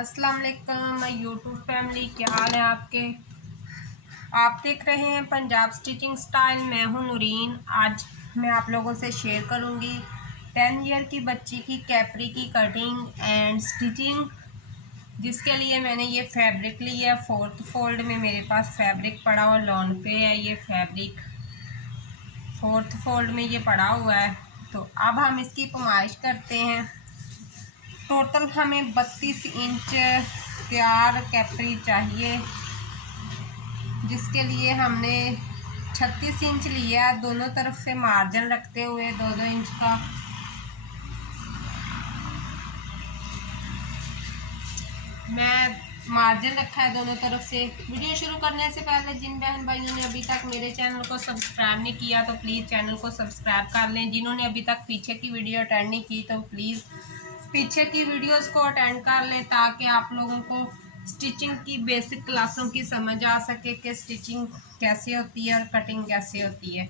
अस्सलाम वालेकुम my YouTube family, क्या हाल है आपके। आप देख रहे हैं पंजाब स्टिचिंग स्टाइल। मैं हूं नूरीन। आज मैं आप लोगों से शेयर करूंगी 10 ईयर की बच्ची की कैपरी की कटिंग एंड स्टिचिंग, जिसके लिए मैंने ये फैब्रिक लिया है। 4th फोल्ड में मेरे पास फैब्रिक पड़ा हुआ लॉन पे है। ये फैब्रिक 4th फोल्ड में ये पड़ा हुआ है। तो अब हम इसकी पैमाइश करते हैं। टोटल हमें 32 इंच तैयार कैपरी चाहिए, जिसके लिए हमने 36 इंच लिया। दोनों तरफ से मार्जिन रखते हुए 2-2 इंच का मैं मार्जिन रखा है दोनों तरफ से। वीडियो शुरू करने से पहले जिन बहन भाइयों ने अभी तक मेरे चैनल को सब्सक्राइब नहीं किया तो प्लीज़ चैनल को सब्सक्राइब कर लें। जिन्होंने अभी तक पीछे की वीडियो अटेंड नहीं की तो प्लीज़ पीछे की वीडियोस को अटेंड कर लें, ताकि आप लोगों को स्टिचिंग की बेसिक क्लासों की समझ आ सके कि स्टिचिंग कैसे होती है और कटिंग कैसे होती है।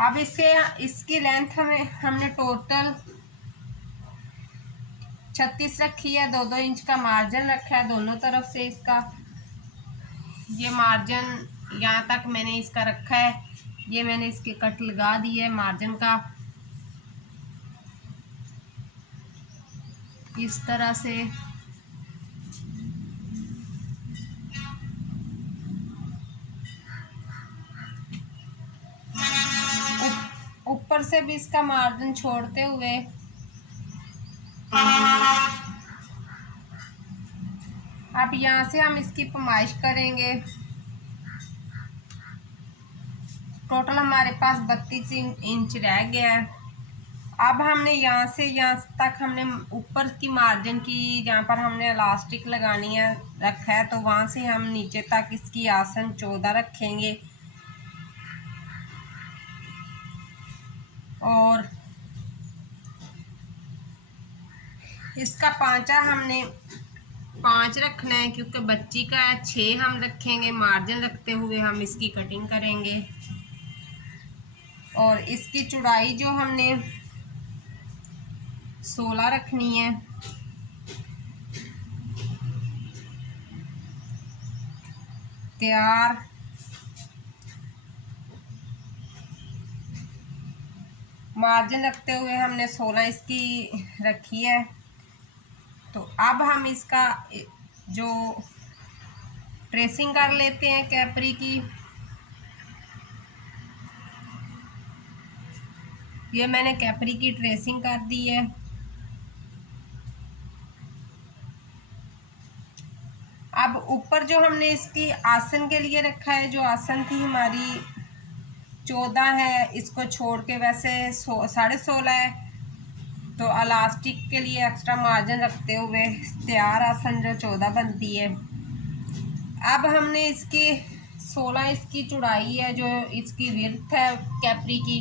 अब इसकी लेंथ हमने टोटल 36 रखी है। 2-2 इंच का मार्जिन रखा है दोनों तरफ से। इसका ये मार्जिन यहाँ तक मैंने इसका रखा है। ये मैंने इसके कट लगा दी है मार्जिन का, इस तरह से। ऊपर से भी इसका मार्जिन छोड़ते हुए अब यहाँ से हम इसकी पैमाइश करेंगे। टोटल हमारे पास 32 इंच रह गया है। अब हमने यहाँ से यहाँ तक हमने ऊपर की मार्जिन की, जहाँ पर हमने इलास्टिक लगानी है, रखा है। तो वहाँ से हम नीचे तक इसकी आसन 14 रखेंगे और इसका पांचा हमने 5 रखना है, क्योंकि बच्ची का 6 हम रखेंगे। मार्जिन रखते हुए हम इसकी कटिंग करेंगे। और इसकी चौड़ाई जो हमने 16 रखनी है। तैयार मार्जिन रखते हुए हमने 16 इसकी रखी है। तो अब हम इसका जो ट्रेसिंग कर लेते हैं कैपरी की। ये मैंने कैपरी की ट्रेसिंग कर दी है। अब ऊपर जो हमने इसकी आसन के लिए रखा है, जो आसन थी हमारी 14 है, इसको छोड़ के वैसे 16.5 है। तो इलास्टिक के लिए एक्स्ट्रा मार्जिन रखते हुए तैयार आसन जो 14 बनती है। अब हमने इसकी 16 इसकी चौड़ाई है, जो इसकी विड्थ है कैपरी की।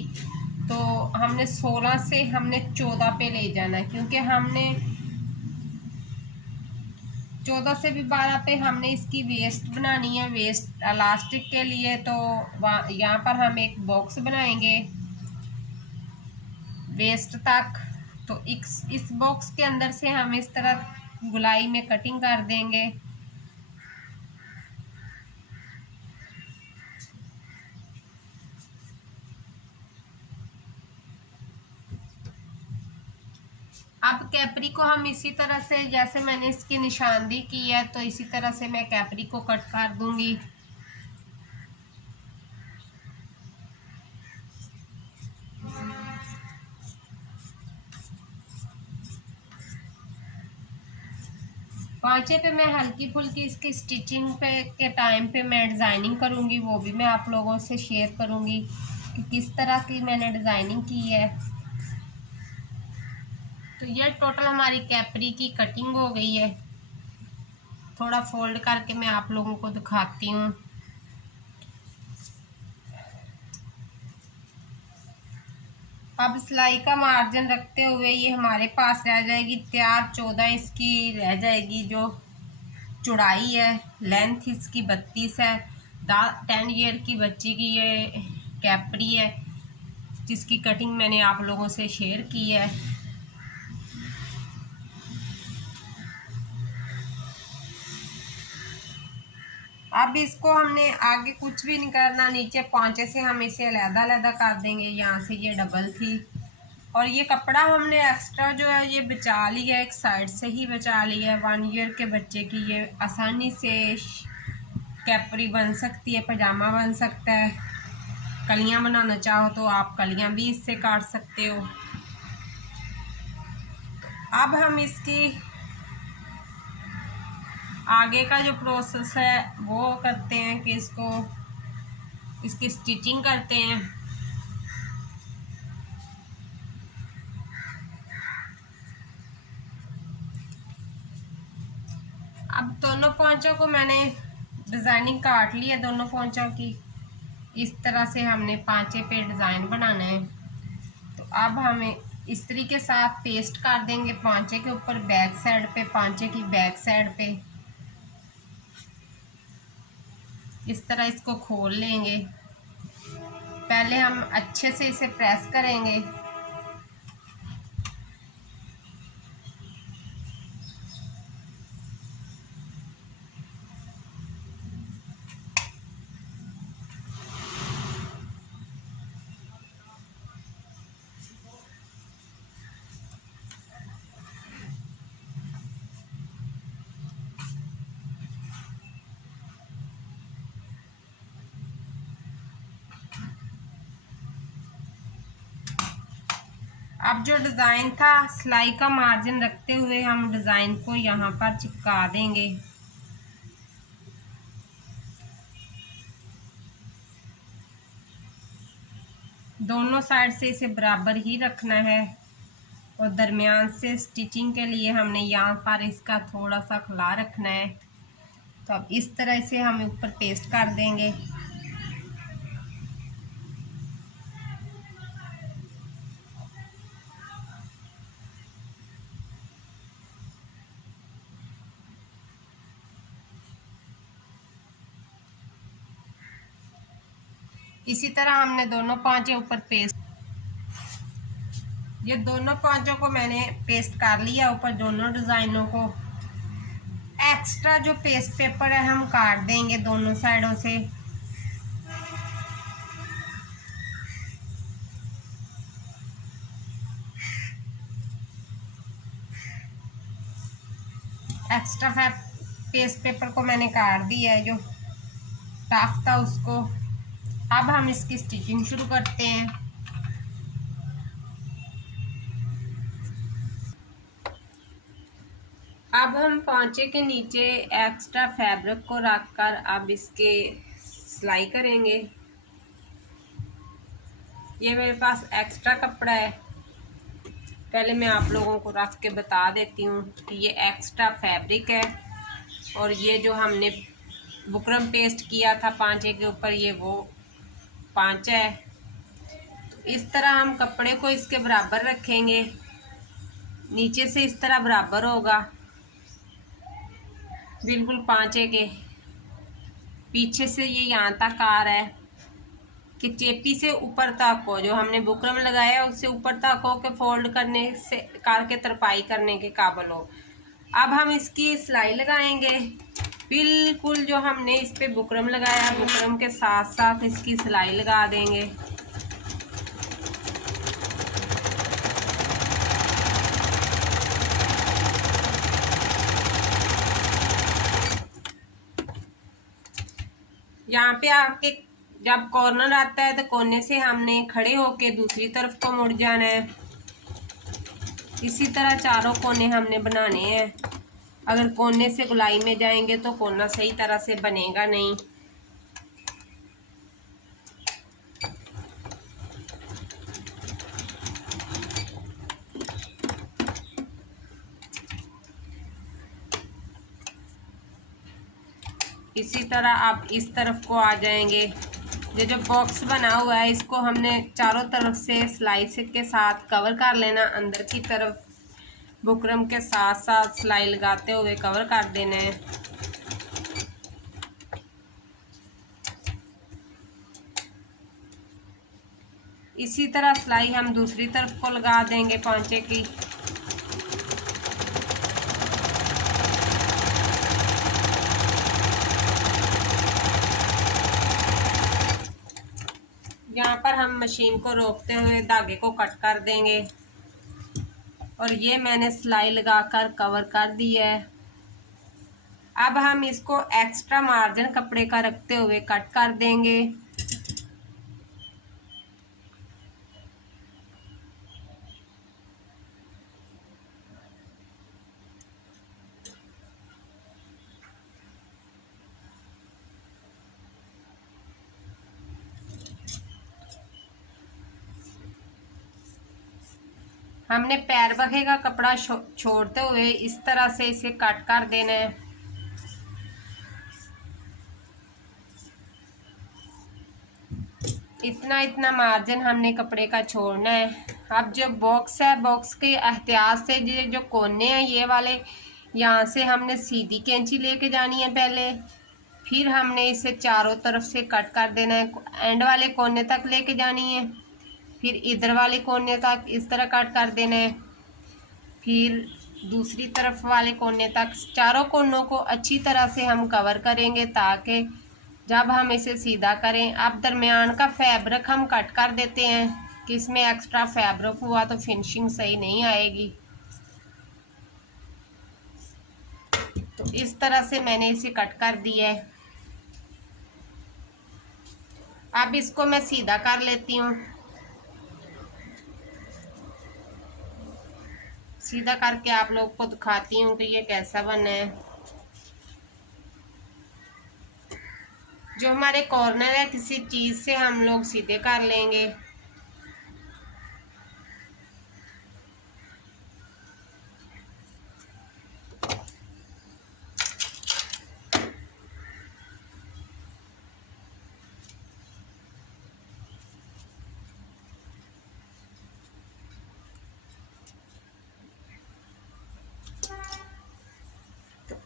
तो हमने 16 से हमने 14 पे ले जाना है, क्योंकि हमने 14 से भी 12 पे हमने इसकी वेस्ट बनानी है, वेस्ट इलास्टिक के लिए। तो यहाँ पर हम एक बॉक्स बनाएंगे वेस्ट तक। तो इस बॉक्स के अंदर से हम इस तरह गुलाई में कटिंग कर देंगे। अब कैपरी को हम इसी तरह से, जैसे मैंने इसकी निशानदी की है, तो इसी तरह से मैं कैपरी को कट कर दूंगी। पांचे पे मैं हल्की फुल्की इसकी स्टिचिंग पे के टाइम पे मैं डिज़ाइनिंग करूँगी, वो भी मैं आप लोगों से शेयर करूँगी कि किस तरह की मैंने डिज़ाइनिंग की है। तो ये टोटल हमारी कैपरी की कटिंग हो गई है। थोड़ा फोल्ड करके मैं आप लोगों को दिखाती हूँ। अब सिलाई का मार्जिन रखते हुए ये हमारे पास रह जाएगी तैयार 14 इसकी रह जाएगी। जो चौड़ाई है, लेंथ इसकी 32 है। 10 ईयर की बच्ची की ये कैपरी है, जिसकी कटिंग मैंने आप लोगों से शेयर की है। अब इसको हमने आगे कुछ भी नहीं करना, नीचे पांचे से हम इसे अलग-अलग कर देंगे। यहाँ से ये डबल थी और ये कपड़ा हमने एक्स्ट्रा जो है ये बचा लिया, एक साइड से ही बचा लिया है। 1 ईयर के बच्चे की ये आसानी से कैपरी बन सकती है, पजामा बन सकता है। कलियां बनाना चाहो तो आप कलियां भी इससे काट सकते हो। अब हम इसकी आगे का जो प्रोसेस है वो करते हैं कि इसकी स्टिचिंग करते हैं। अब दोनों पोंचों को मैंने डिज़ाइनिंग काट ली है, दोनों पोंचों की। इस तरह से हमने पांचे पे डिज़ाइन बनाना है। तो अब हमें इस्त्री के साथ पेस्ट कर देंगे पांचे के ऊपर, बैक साइड पे, पांचे की बैक साइड पे। इस तरह इसको खोल लेंगे। पहले हम अच्छे से इसे प्रेस करेंगे। अब जो डिज़ाइन था, सिलाई का मार्जिन रखते हुए हम डिज़ाइन को यहाँ पर चिपका देंगे। दोनों साइड से इसे बराबर ही रखना है और दरमियान से स्टिचिंग के लिए हमने यहाँ पर इसका थोड़ा सा खुला रखना है। तो अब इस तरह से हम ऊपर पेस्ट कर देंगे। इसी तरह हमने दोनों पांचे ऊपर पेस्ट, ये दोनों पांचों को मैंने पेस्ट कर लिया ऊपर दोनों डिज़ाइनों को। एक्स्ट्रा जो पेस्ट पेपर है हम काट देंगे दोनों साइडों से। एक्स्ट्रा पेस्ट पेपर को मैंने काट दिया है, जो टफ था उसको। अब हम इसकी स्टिचिंग शुरू करते हैं। अब हम पांचे के नीचे एक्स्ट्रा फैब्रिक को रखकर अब इसके सिलाई करेंगे। ये मेरे पास एक्स्ट्रा कपड़ा है, पहले मैं आप लोगों को रख के बता देती हूँ कि ये एक्स्ट्रा फैब्रिक है और ये जो हमने बुकरम पेस्ट किया था पांचे के ऊपर, ये वो पांचा है। तो इस तरह हम कपड़े को इसके बराबर रखेंगे, नीचे से इस तरह बराबर होगा बिल्कुल पांचे के। पीछे से ये यहाँ तक आ रहा है कि चेपी से ऊपर तक हो, जो हमने बुकरम लगाया उससे ऊपर तक हो के फोल्ड करने से करके तरपाई करने के काबिल हो। अब हम इसकी सिलाई लगाएंगे। बिल्कुल जो हमने इस पे बुकरम लगाया, बुकरम के साथ साथ इसकी सिलाई लगा देंगे। यहाँ पे आके जब कॉर्नर आता है तो कोने से हमने खड़े होके दूसरी तरफ को मुड़ जाना है। इसी तरह चारों कोने हमने बनाने हैं। अगर कोने से गोलाई में जाएंगे तो कोना सही तरह से बनेगा नहीं। इसी तरह आप इस तरफ को आ जाएंगे। ये जो बॉक्स बना हुआ है इसको हमने चारों तरफ से सिलाई से के साथ कवर कर लेना। अंदर की तरफ बुकरम के साथ साथ सिलाई लगाते हुए कवर कर देना है। इसी तरह सिलाई हम दूसरी तरफ को लगा देंगे पांचे की। पर हम मशीन को रोकते हुए धागे को कट कर देंगे। और ये मैंने सिलाई लगाकर कवर कर दिया है। अब हम इसको एक्स्ट्रा मार्जिन कपड़े का रखते हुए कट कर देंगे। हमने पैर बखे का कपड़ा छोड़ते हुए इस तरह से इसे कट कर देना है। इतना इतना मार्जिन हमने कपड़े का छोड़ना है। अब जो बॉक्स है, बॉक्स के एहतियात से ये जो कोने हैं ये वाले, यहाँ से हमने सीधी कैंची लेके जानी है पहले। फिर हमने इसे चारों तरफ से कट कर देना है। एंड वाले कोने तक लेके जानी है। फिर इधर वाले कोने तक इस तरह कट कर देना है। फिर दूसरी तरफ वाले कोने तक। चारों कोनों को अच्छी तरह से हम कवर करेंगे ताकि जब हम इसे सीधा करें। अब दरमियान का फैब्रिक हम कट कर देते हैं कि इसमें एक्स्ट्रा फैब्रिक हुआ तो फिनिशिंग सही नहीं आएगी। तो इस तरह से मैंने इसे कट कर दिया है। अब इसको मैं सीधा कर लेती हूँ। सीधा करके आप लोग को दिखाती हूँ कि ये कैसा बना है। जो हमारे कॉर्नर है किसी चीज़ से हम लोग सीधे कर लेंगे।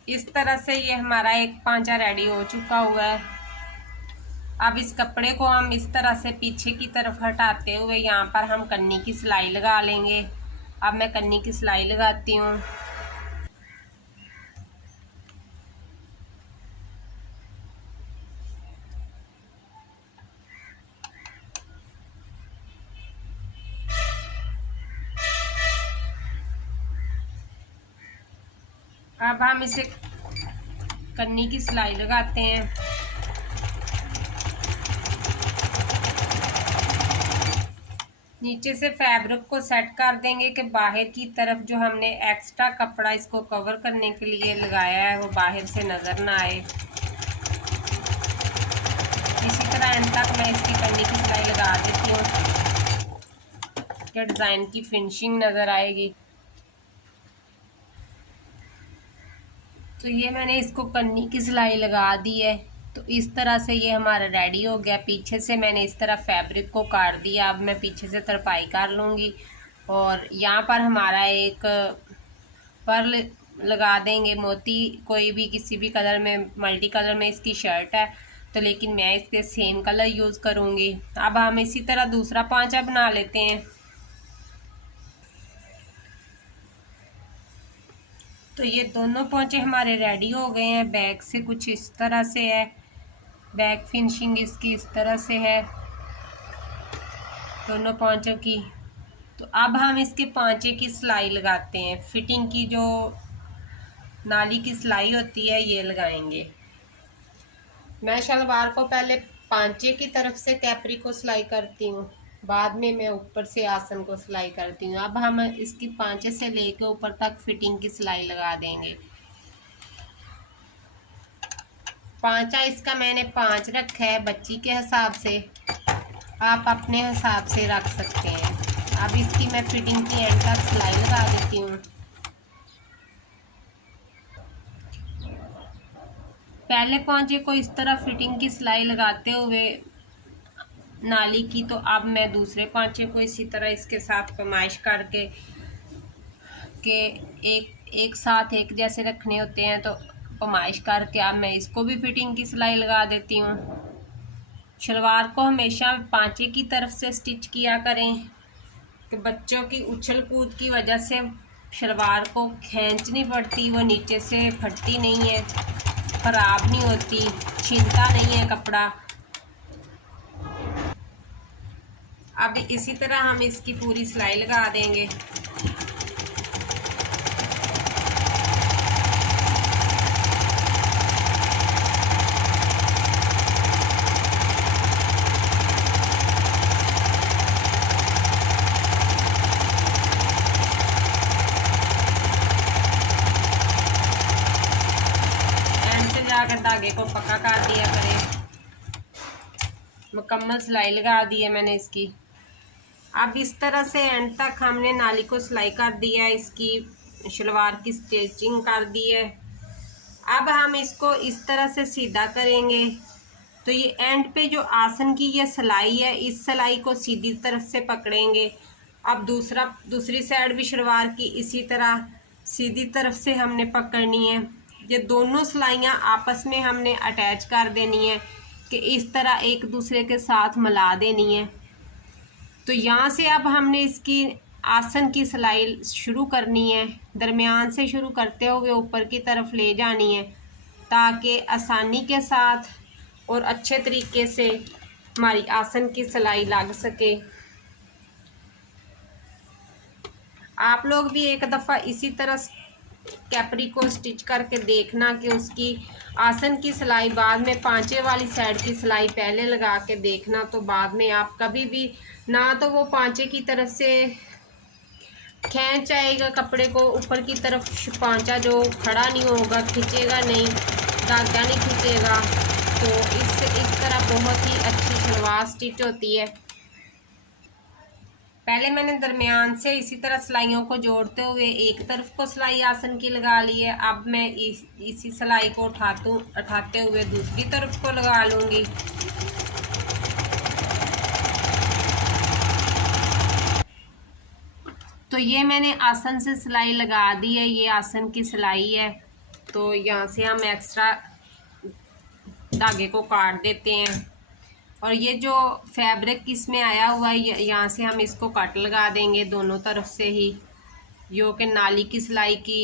इस तरह से ये हमारा एक पांचा रेडी हो चुका हुआ है। अब इस कपड़े को हम इस तरह से पीछे की तरफ हटाते हुए यहाँ पर हम कन्नी की सिलाई लगा लेंगे। अब मैं कन्नी की सिलाई लगाती हूँ। अब हम इसे कन्नी की सिलाई लगाते हैं। नीचे से फैब्रिक को सेट कर देंगे कि बाहर की तरफ जो हमने एक्स्ट्रा कपड़ा इसको कवर करने के लिए लगाया है वो बाहर से नज़र ना आए। इसी तरह एंड तक मैं इसकी कन्नी की सिलाई लगा देती हूँ कि डिज़ाइन की फिनिशिंग नज़र आएगी। तो ये मैंने इसको कन्नी की सिलाई लगा दी है। तो इस तरह से ये हमारा रेडी हो गया। पीछे से मैंने इस तरह फैब्रिक को काट दिया। अब मैं पीछे से तरपाई कर लूँगी और यहाँ पर हमारा एक पर्ल लगा देंगे। मोती कोई भी किसी भी कलर में, मल्टी कलर में इसकी शर्ट है तो लेकिन मैं इस पर सेम कलर यूज़ करूँगी। अब हम इसी तरह दूसरा पांचा बना लेते हैं। तो ये दोनों पोंचे हमारे रेडी हो गए हैं। बैक से कुछ इस तरह से है, बैक फिनिशिंग इसकी इस तरह से है दोनों पोंचों की। तो अब हम इसके पांचे की सिलाई लगाते हैं। फिटिंग की जो नाली की सिलाई होती है ये लगाएंगे। मैं शलवार को पहले पांचे की तरफ से कैपरी को सिलाई करती हूँ, बाद में मैं ऊपर से आसन को सिलाई करती हूँ। अब हम इसकी पांचे से लेकर ऊपर तक फिटिंग की सिलाई लगा देंगे। पांचा इसका मैंने 5 रखा है। बच्ची के हिसाब से आप अपने हिसाब से रख सकते हैं। अब इसकी मैं फिटिंग की एंड तक सिलाई लगा देती हूँ। पहले पांचे को इस तरह फिटिंग की सिलाई लगाते हुए नाली की, तो अब मैं दूसरे पांचे को इसी तरह इसके साथ पैमाइश करके के एक साथ एक जैसे रखने होते हैं तो पैमाइश करके अब मैं इसको भी फिटिंग की सिलाई लगा देती हूँ। शलवार को हमेशा पांचे की तरफ से स्टिच किया करें कि बच्चों की उछल कूद की वजह से शलवार को खींचनी पड़ती, वो नीचे से फटती नहीं है, ख़राब नहीं होती, छिनता नहीं है कपड़ा। अब इसी तरह हम इसकी पूरी सिलाई लगा देंगे। अगर धागे को पक्का कर दिया करें। मुकम्मल सिलाई लगा दी है मैंने इसकी। अब इस तरह से एंड तक हमने नाली को सिलाई कर दिया है, इसकी शलवार की स्टिचिंग कर दी है। अब हम इसको इस तरह से सीधा करेंगे तो ये एंड पे जो आसन की ये सिलाई है, इस सिलाई को सीधी तरफ से पकड़ेंगे। अब दूसरी साइड भी शलवार की इसी तरह सीधी तरफ से हमने पकड़नी है। ये दोनों सिलाइयाँ आपस में हमने अटैच कर देनी है कि इस तरह एक दूसरे के साथ मिला देनी है। तो यहाँ से अब हमने इसकी आसन की सिलाई शुरू करनी है, दरमियान से शुरू करते हुए ऊपर की तरफ ले जानी है ताकि आसानी के साथ और अच्छे तरीके से हमारी आसन की सिलाई लग सके। आप लोग भी एक दफ़ा इसी तरह कैपरी को स्टिच करके देखना कि उसकी आसन की सिलाई बाद में पांचे वाली साइड की सिलाई पहले लगा के देखना, तो बाद में आप कभी भी ना तो वो पांचे की तरफ से खींच आएगा कपड़े को ऊपर की तरफ, पांचा जो खड़ा नहीं होगा, खींचेगा नहीं, धागा नहीं खींचेगा। तो इस तरह बहुत ही अच्छी सलवार स्टिच होती है। पहले मैंने दरमियान से इसी तरह सिलाइयों को जोड़ते हुए एक तरफ को सिलाई आसन की लगा ली है। अब मैं इसी सिलाई को उठाते हुए दूसरी तरफ को लगा लूँगी। तो ये मैंने आसन से सिलाई लगा दी है, ये आसन की सिलाई है। तो यहाँ से हम एक्स्ट्रा धागे को काट देते हैं और ये जो फैब्रिक इसमें आया हुआ है यहाँ से हम इसको कट लगा देंगे दोनों तरफ से ही। जो कि नाली की सिलाई की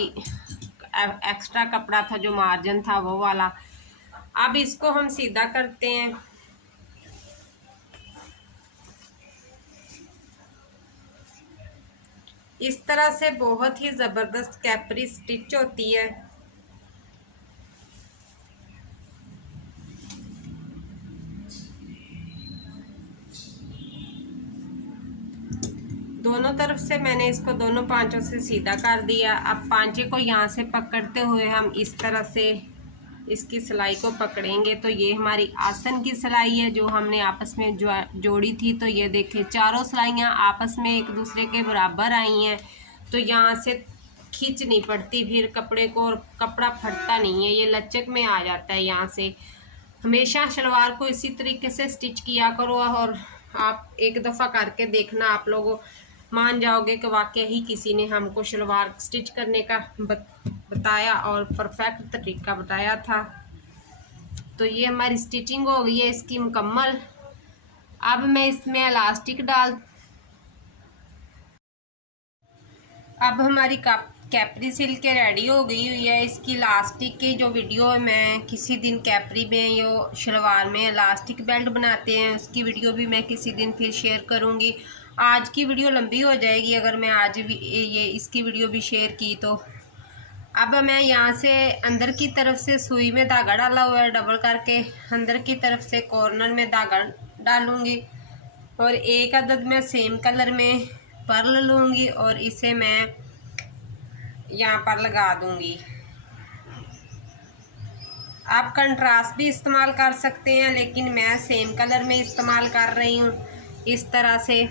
एक्स्ट्रा कपड़ा था, जो मार्जिन था वो वाला। अब इसको हम सीधा करते हैं। इस तरह से बहुत ही ज़बरदस्त कैपरी स्टिच होती है। दोनों तरफ से मैंने इसको दोनों पांचों से सीधा कर दिया। अब पांचे को यहाँ से पकड़ते हुए हम इस तरह से इसकी सिलाई को पकड़ेंगे। तो ये हमारी आसन की सिलाई है जो हमने आपस में जोड़ी थी। तो ये देखिए चारों सिलाइयाँ आपस में एक दूसरे के बराबर आई हैं, तो यहाँ से खींच नहीं पड़ती फिर कपड़े को, और कपड़ा फटता नहीं है, ये लचक में आ जाता है। यहाँ से हमेशा शलवार को इसी तरीके से स्टिच किया करो और आप एक दफ़ा करके देखना, आप लोग मान जाओगे कि वाकई ही किसी ने हमको शलवार स्टिच करने का बताया और परफेक्ट तरीका बताया था। तो ये हमारी स्टिचिंग हो गई है इसकी मुकम्मल। अब मैं इसमें इलास्टिक अब हमारी कैपरी सिल के रेडी हो गई हुई है। इसकी इलास्टिक की जो वीडियो है, मैं किसी दिन कैपरी में या शलवार में इलास्टिक बेल्ट बनाते हैं उसकी वीडियो भी मैं किसी दिन फिर शेयर करूँगी। आज की वीडियो लंबी हो जाएगी अगर मैं आज भी इसकी वीडियो भी शेयर की तो। अब मैं यहाँ से अंदर की तरफ से सुई में धागा डाला हुआ है, डबल करके अंदर की तरफ से कॉर्नर में धागा डालूँगी और एक अदद मैं सेम कलर में पर्ल लूँगी और इसे मैं यहाँ पर लगा दूँगी। आप कंट्रास्ट भी इस्तेमाल कर सकते हैं, लेकिन मैं सेम कलर में इस्तेमाल कर रही हूँ इस तरह से।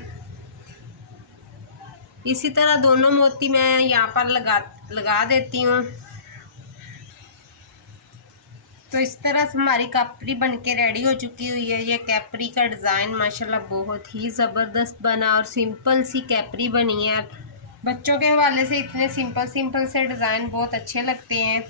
इसी तरह दोनों मोती मैं यहाँ पर लगा देती हूँ। तो इस तरह से हमारी कैपरी बनके रेडी हो चुकी हुई है। ये कैपरी का डिज़ाइन माशाल्लाह बहुत ही ज़बरदस्त बना और सिंपल सी कैपरी बनी है। बच्चों के हवाले से इतने सिंपल से डिज़ाइन बहुत अच्छे लगते हैं।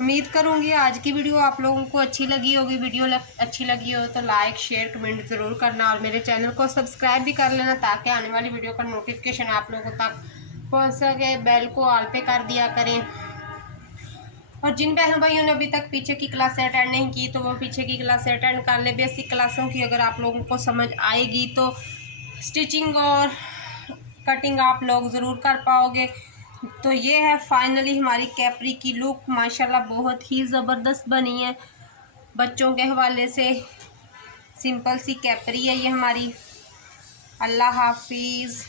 उम्मीद करूँगी आज की वीडियो आप लोगों को अच्छी लगी होगी। वीडियो अच्छी लगी हो तो लाइक शेयर कमेंट ज़रूर करना और मेरे चैनल को सब्सक्राइब भी कर लेना ताकि आने वाली वीडियो का नोटिफिकेशन आप लोगों तक पहुँच सके। बेल को ऑल पे कर दिया करें। और जिन बहन भाइयों ने अभी तक पीछे की क्लासें अटेंड नहीं की तो वो पीछे की क्लासें अटेंड कर ले। बेसिक क्लासों की अगर आप लोगों को समझ आएगी तो स्टिचिंग और कटिंग आप लोग ज़रूर कर पाओगे। तो ये है फाइनली हमारी कैपरी की लुक, माशाल्लाह बहुत ही ज़बरदस्त बनी है। बच्चों के हवाले से सिंपल सी कैपरी है ये हमारी। अल्लाह हाफिज़।